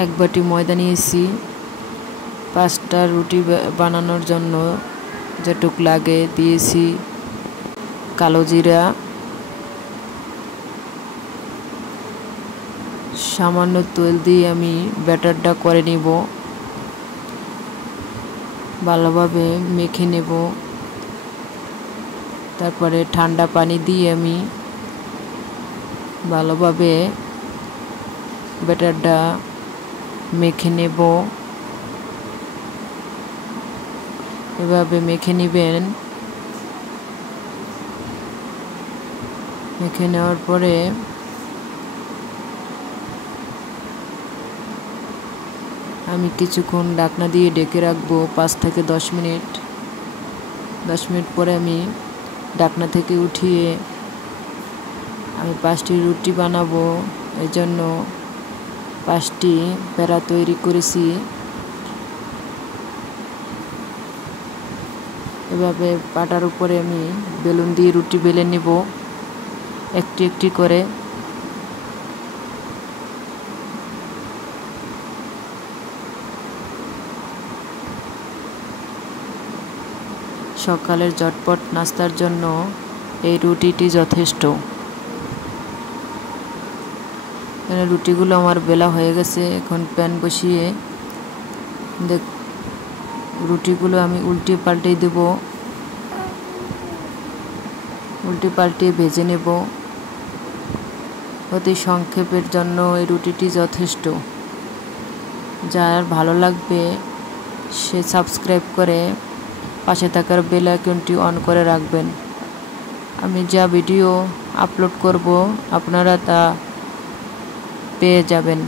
এক বাটি ময়দা নিয়েছি। 5টা রুটি বানানোর জন্য যেটুক লাগে দিয়েছি কালো জিরা, সামান্য তেল দিয়ে আমি ব্যাটারটা করে নিব, ভালোভাবে মেখে নেব। তারপরে ঠান্ডা পানি দিয়ে আমি ভালোভাবে ব্যাটারটা মেখে নেব। এভাবে মেখে নেবেন। মেখে নেওয়ার পরে আমি কিছুক্ষণ ঢাকনা দিয়ে ঢেকে রাখবো 5 থেকে 10 মিনিট। 10 মিনিট পরে আমি ঢাকনা থেকে উঠিয়ে আমি 5টি রুটি বানাবো, এই জন্য 5টি প্যারা তৈরি করেছি। এভাবে পাটার উপরে আমি বেলুন দিয়ে রুটি বেলে নেব একটি একটি করে। সকালের ঝটপট নাস্তার জন্য এই রুটিটি যথেষ্ট। এখানে রুটিগুলো আমার বেলা হয়ে গেছে। এখন প্যান বসিয়ে রুটিগুলো আমি উল্টে পাল্টে দেব, উল্টে পাল্টে ভেজে নেব। অতি সংক্ষেপের জন্য এই রুটিটি যথেষ্ট। যার ভালো লাগবে সে সাবস্ক্রাইব করে পাশে থাকার বেল আইকনটি অন করে রাখবেন। আমি যা ভিডিও আপলোড করব আপনারা তা পেয়ে যাবেন।